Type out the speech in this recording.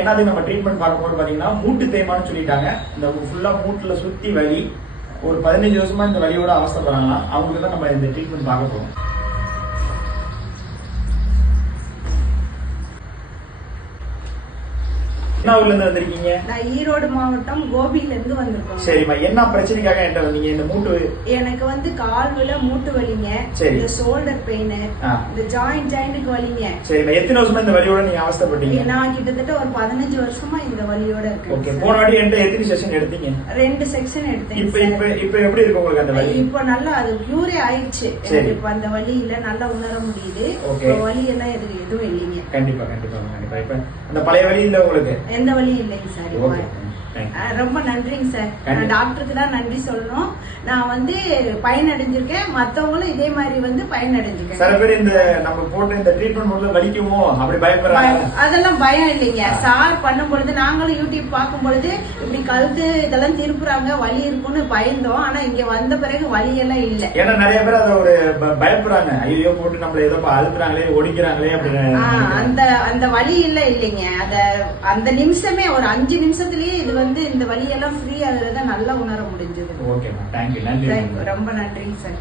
என்னது நம்ம ட்ரீட்மெண்ட் பார்க்கும்போது பாத்தீங்கன்னா மூட்டு தேய்மான்னு சொல்லிட்டாங்க. இந்த ஃபுல்லா மூட்டுல சுத்தி வலி, ஒரு 15 வருஷமா இந்த வலியோட அவஸ்தைப்படுறாங்களா, அவங்களுக்கு தான் நம்ம இந்த ட்ரீட்மெண்ட் பார்க்க போறோம். என்ன ஊர்ல இருந்து வந்திருக்கீங்க? நான் ஈரோடு மாவட்டம் கோபியில இருந்து வந்திருக்கோம். சரிம்மா, என்ன பிரச்சனைக்காக என்கிட்ட வந்தீங்க? இந்த மூட்டு எனக்கு வந்து கால்ல மூட்டு வலிங்க, இந்த ஷோல்டர் பெயின், இந்த ஜாயிண்ட்க்கு வலிங்க. சரிம்மா, எத்தனை வருஷமா இந்த வலியோட நீங்க அவஸ்தைப்பட்டீங்க? நான் கிட்டத்தட்ட ஒரு 15 வருஷமா இந்த வலியோட இருக்கேன். ஓகே, போன வாட்டி என்கிட்ட எத்தனை செஷன் எடுத்தீங்க? 2 செக்ஷன் எடுத்தேன். இப்போ எப்படி இருக்கு உங்களுக்கு அந்த வலி? இப்போ நல்லா அது கியூரே ஆயிடுச்சு. இப்போ அந்த வலி இல்ல, நல்லா உணர முடியுது. வலி எல்லாம் எதுவும் இல்லைங்க. கண்டிப்பா கண்டிப்பா கண்டிப்பா. இப்ப அந்த பழைய வலி இல்ல உங்களுக்கு? எந்த வழியும் இல்லைங்க சார். ரொம்ப நன்றிங்க சார். நான் டாக்டருக்கு தான் நன்றி சொல்லணும். நான் வந்து பயனடைஞ்சிருக்கேன், மத்தவங்களும் இதே மாதிரி வந்து பயனடைஞ்சிருக்கேன். சில பேர் இந்த நம்ம போட்ட இந்த ட்ரீட்மெண்ட் போடுறது வலிக்குமோ அப்படி பயப்படுறாங்க. அதெல்லாம் பயம் இல்லைங்க சார். பண்ணும் பொழுது நாங்களும் யூடியூப் பார்க்கும் பொழுது இப்படி கழுத்து இதெல்லாம் திருப்புறாங்க, வலி இருக்கும்னு பயந்தோம். ஆனா இங்க வந்த பிறகு வலி எல்லாம் இல்ல. ஏன்னா நிறைய பேர் அதை ஒரு பயப்படுறாங்க, ஐயோ போட்டு நம்மள ஏதோ அழுத்துறாங்களே ஒடிக்கிறாங்களே அப்படின்னு. அந்த வலி எல்லாம் இல்லைங்க. அந்த நிமிஷமே ஒரு 5 நிமிஷத்துலயே இது வந்து இந்த வலியெல்லாம் ஃப்ரீ ஆகுறத நல்லா உணர முடிஞ்சது. ஓகேமா, தேங்க்யூ, நன்றி. ரொம்ப நன்றிங்க சார்.